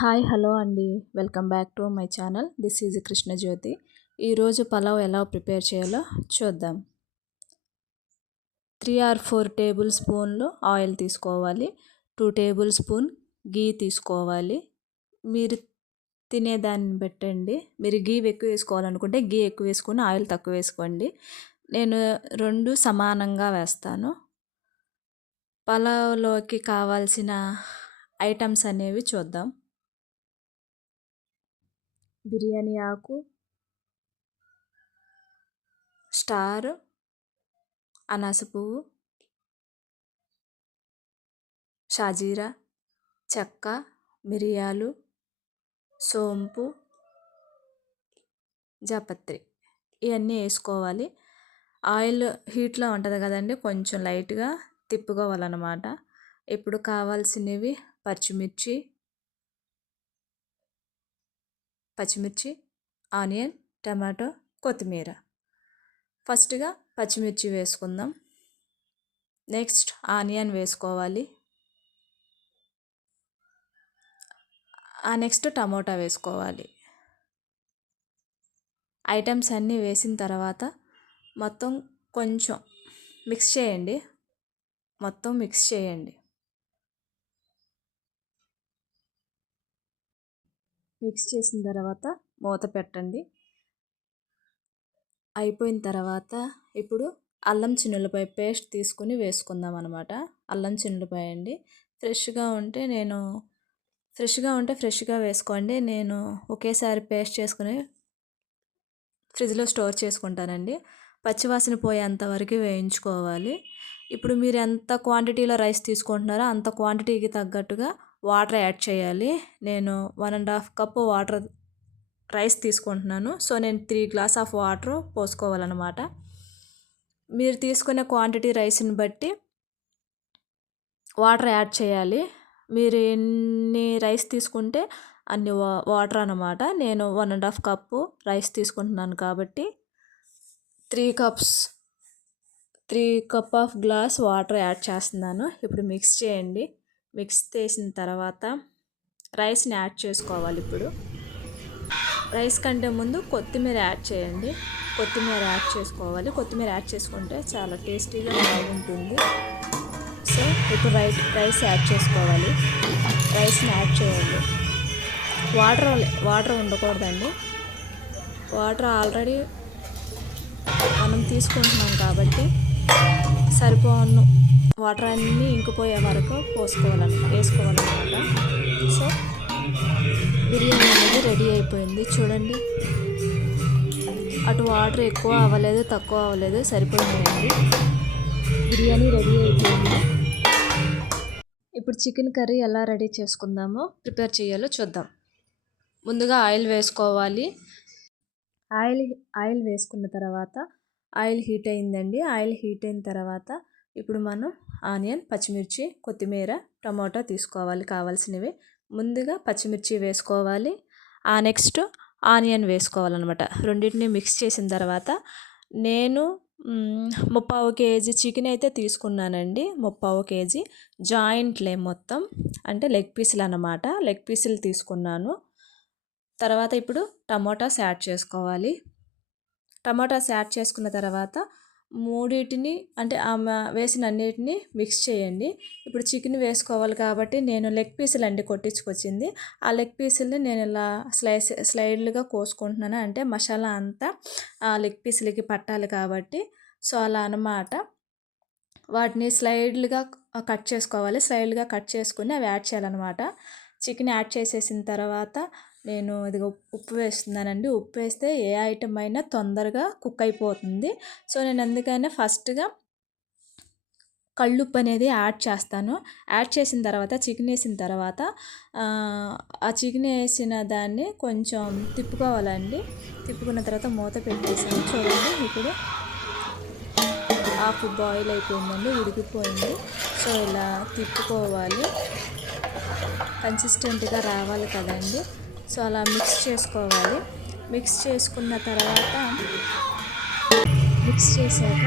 Hi hello అండి. Welcome back to my channel. This is Krishnajyothi. ఈరోజు పలావ్ ఎలా ప్రిపేర్ చేయాలో చూద్దాం. 3 or 4 టేబుల్ స్పూన్లు ఆయిల్ తీసుకోవాలి. 2 టేబుల్ స్పూన్ గీ తీసుకోవాలి. మీరు తినేదాన్ని బట్టండి. మీరు గీ ఎక్కువ వేసుకోవాలనుకుంటే గీ ఎక్కువ వేసుకొని ఆయిల్ తక్కువ వేసుకోండి. నేను 2 సమానంగా వేస్తాను. పలావ్లోకి కావాల్సిన ఐటమ్స్ అనేవి చూద్దాం. బిర్యానీ ఆకు, స్టార్, అనాస పువ్వు, షాజీరా, చెక్క, మిరియాలు, సోంపు, జాపత్రి ఇవన్నీ వేసుకోవాలి. ఆయిల్ హీట్లో ఉంటుంది కదండి, కొంచెం లైట్గా తిప్పుకోవాలన్నమాట. ఇప్పుడు కావాల్సినవి పచ్చిమిర్చి, ఆనియన్, టమాటో, కొత్తిమీర. ఫస్ట్గా పచ్చిమిర్చి వేసుకుందాం. నెక్స్ట్ ఆనియన్ వేసుకోవాలి. నెక్స్ట్ టమోటా వేసుకోవాలి. ఐటమ్స్ అన్నీ వేసిన తర్వాత మొత్తం కొంచెం మిక్స్ చేయండి. మిక్స్ చేసిన తర్వాత మూత పెట్టండి. అయిపోయిన తర్వాత ఇప్పుడు అల్లం చిన్నులపాయ పేస్ట్ తీసుకుని వేసుకుందాం అనమాట. అల్లం చిన్నులపాయ అండి. ఫ్రెష్గా ఉంటే ఫ్రెష్గా వేసుకోండి. నేను ఒకేసారి పేస్ట్ చేసుకుని ఫ్రిడ్జ్లో స్టోర్ చేసుకుంటానండి. పచ్చివాసన పోయేంత వరకు వేయించుకోవాలి. ఇప్పుడు మీరు ఎంత క్వాంటిటీలో రైస్ తీసుకుంటున్నారో అంత క్వాంటిటీకి తగ్గట్టుగా వాటర్ యాడ్ చేయాలి. నేను 1.5 కప్పు వాటర్ రైస్ తీసుకుంటున్నాను. సో నేను 3 గ్లాస్ ఆఫ్ వాటర్ పోసుకోవాలన్నమాట. మీరు తీసుకునే క్వాంటిటీ రైస్ని బట్టి వాటర్ యాడ్ చేయాలి. మీరు ఎన్ని రైస్ తీసుకుంటే అన్ని వాటర్ అన్నమాట. నేను 1.5 కప్పు రైస్ తీసుకుంటున్నాను కాబట్టి 3 cup of glass water add చేస్తున్నాను. ఇప్పుడు మిక్స్ చేయండి. మిక్స్ చేసిన తర్వాత రైస్ని యాడ్ చేసుకోవాలి. ఇప్పుడు రైస్ కంటే ముందు కొత్తిమీర యాడ్ చేయండి. కొత్తిమీర యాడ్ చేసుకోవాలి. కొత్తిమీర యాడ్ చేసుకుంటే చాలా టేస్టీగా బాగుంటుంది. సో ఇప్పుడు రైస్ యాడ్ చేసుకోవాలి. రైస్ని యాడ్ చేయండి. వాటర్ ఉండకూడదండి. వాటర్ ఆల్రెడీ మనం తీసుకుంటున్నాం కాబట్టి సరిపోను వాటర్ అన్నీ ఇంకిపోయే వరకు వేసుకోవాలన్నమాట. సో బిర్యానీ అనేది రెడీ అయిపోయింది. చూడండి, అటు వాటర్ ఎక్కువ అవ్వలేదు, తక్కువ అవ్వలేదు, సరిపోయిందండి. బిర్యానీ రెడీ అయిపోయింది. ఇప్పుడు చికెన్ కర్రీ ఎలా ప్రిపేర్ చేయాలో చూద్దాం. ముందుగా ఆయిల్ వేసుకోవాలి. ఆయిల్ వేసుకున్న తర్వాత ఆయిల్ హీట్ అయిందండి. ఆయిల్ హీట్ అయిన తర్వాత ఇప్పుడు మనం ఆనియన్, పచ్చిమిర్చి, కొత్తిమీర, టమాటో తీసుకోవాలి. కావాల్సినవి ముందుగా పచ్చిమిర్చి వేసుకోవాలి. నెక్స్ట్ ఆనియన్ వేసుకోవాలన్నమాట. రెండింటిని మిక్స్ చేసిన తర్వాత నేను 3/4 కేజీ చికెన్ అయితే తీసుకున్నానండి. 3/4 కేజీ జాయింట్లే మొత్తం, అంటే లెగ్ పీసులు అన్నమాట. లెగ్ పీసులు తీసుకున్నాను. తర్వాత ఇప్పుడు టమోటాస్ యాడ్ చేసుకోవాలి. టమోటాస్ యాడ్ చేసుకున్న తర్వాత మూడింటిని, అంటే వేసిన అన్నిటిని మిక్స్ చేయండి. ఇప్పుడు చికెన్ వేసుకోవాలి కాబట్టి నేను లెగ్ పీసులు అండి కొట్టించుకొచ్చింది. ఆ లెగ్ పీసుల్ని నేను ఇలా స్లైడ్లుగా కోసుకుంటున్నాను. అంటే మసాలా అంతా లెగ్ పీసులకి పట్టాలి కాబట్టి. సో అలా అన్నమాట. వాటిని స్లైడ్లుగా కట్ చేసుకోవాలి. స్లైడ్లుగా కట్ చేసుకుని అవి యాడ్ చేయాలన్నమాట. చికెన్ యాడ్ చేసేసిన తర్వాత నేను ఇదిగో ఉప్పు వేస్తున్నానండి. ఉప్పు వేస్తే ఏ ఐటమ్ అయినా తొందరగా కుక్ అయిపోతుంది. సో నేను అందుకనే ఫస్ట్గా కళ్ళుప్పు అనేది యాడ్ చేస్తాను. యాడ్ చేసిన తర్వాత చికెన్ వేసిన తర్వాత ఆ చికెన్ వేసిన దాన్ని కొంచెం తిప్పుకోవాలండి. తిప్పుకున్న తర్వాత మూత పెట్టేసాను. చూడండి, ఇప్పుడు హాఫ్ బాయిల్ అయిపోయిందండి, ఉడికిపోయింది. సో ఇలా తిప్పుకోవాలి. కన్సిస్టెంట్గా రావాలి కదండి. సో అలా మిక్స్ చేసుకోవాలి. మిక్స్ చేసుకున్న తర్వాత మిక్స్ చేశాక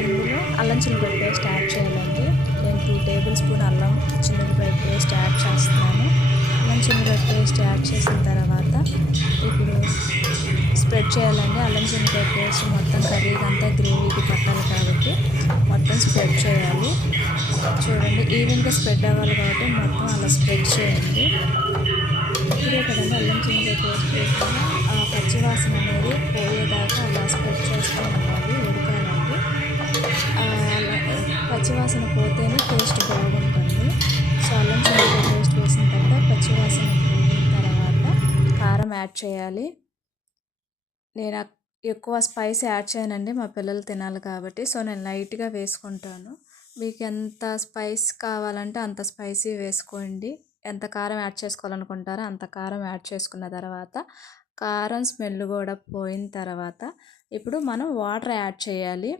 ఇందులో అల్లం చిన్నులపాయ పేస్ట్ యాడ్ చేయాలండి. నేను 2 టేబుల్ స్పూన్ అల్లం చిన్నులపాయ పేస్ట్ యాడ్ చేస్తున్నాను. అల్లం చిన్నిగడ్డ పేస్ట్ యాడ్ చేసిన తర్వాత ఇప్పుడు స్ప్రెడ్ చేయాలండి. అల్లం చిన్నిగడ్డ పేస్ట్ మొత్తం కర్రీకి అంతా గ్రేవీకి పట్టాలి కాబట్టి మొత్తం స్ప్రెడ్ చేయాలి. చూడండి ఈవెన్గా స్ప్రెడ్ అవ్వాలి కాబట్టి మొత్తం అలా స్ప్రెడ్ చేయండి. ఇప్పుడే కదండి అల్లం చిన్నిగడ్డ పేస్ట్ వేసిన ఆ పచ్చివాసన అనేది పోయేదాకా అలా స్ప్రెడ్ చేస్తూ ఉండాలి, ఉడకాలండి. అలా పచ్చివాసన పోతేనే టేస్ట్ బాగుంటుంది. సో అల్లం చిన్నిగడ్డ పేస్ట్ వేసిన తర్వాత పచ్చివాసన పోయిన తర్వాత కారం యాడ్ చేయాలి. నేను ఎక్కువ స్పైస్ యాడ్ చేయనండి, మా పిల్లలు తినాలి కాబట్టి. సో నేను లైట్గా వేసుకుంటాను. మీకు ఎంత స్పైస్ కావాలంటే అంత స్పైసీ వేసుకోండి. ఎంత కారం యాడ్ చేసుకోవాలనుకుంటారో అంత కారం యాడ్ చేసుకున్న తర్వాత కారం స్మెల్ కూడా పోయిన తర్వాత ఇప్పుడు మనం వాటర్ యాడ్ చేయాలి.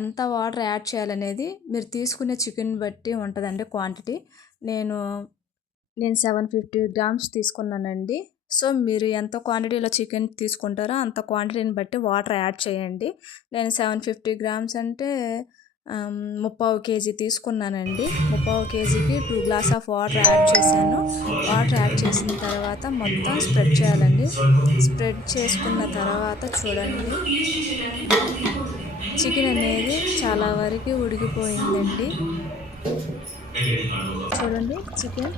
ఎంత వాటర్ యాడ్ చేయాలనేది మీరు తీసుకునే చికెన్ బట్టి ఉంటుందండి క్వాంటిటీ. నేను 750 గ్రామ్స్ తీసుకున్నానండి. సో మీరు ఎంత క్వాంటిటీలో చికెన్ తీసుకుంటారో అంత క్వాంటిటీని బట్టి వాటర్ యాడ్ చేయండి. నేను 750 గ్రామ్స్ అంటే 3/4 కేజీ తీసుకున్నానండి. 3/4 కేజీకి 2 గ్లాస్ ఆఫ్ వాటర్ యాడ్ చేశాను. వాటర్ యాడ్ చేసిన తర్వాత మొత్తం స్ప్రెడ్ చేయాలండి. స్ప్రెడ్ చేసుకున్న తర్వాత చూడండి చికెన్ అనేది చాలా వరకు ఉడికిపోయిందండి. చూడండి చికెన్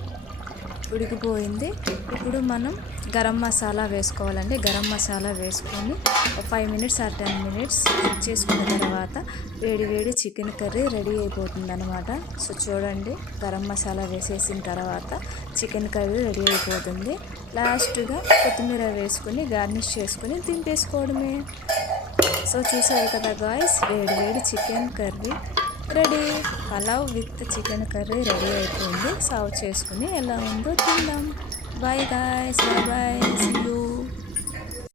ఉడికిపోయింది. ఇప్పుడు మనం గరం మసాలా వేసుకోవాలండి. గరం మసాలా వేసుకొని 5 మినిట్స్ ఆర్ 10 మినిట్స్ కుక్ చేసుకున్న తర్వాత వేడి వేడి చికెన్ కర్రీ రెడీ అయిపోతుంది అనమాట. సో చూడండి గరం మసాలా వేసేసిన తర్వాత చికెన్ కర్రీ రెడీ అయిపోతుంది. లాస్ట్గా కొత్తిమీర వేసుకొని గార్నిష్ చేసుకొని దింపేసుకోవడమే. సో చూసారు కదా గాయ్స్, వేడి వేడి chicken curry ready. Pulao with chicken curry ready అయిపోయింది. సర్వ్ చేసుకుని ఎలా ఉందో తిందాం. Bye guys, bye, see you.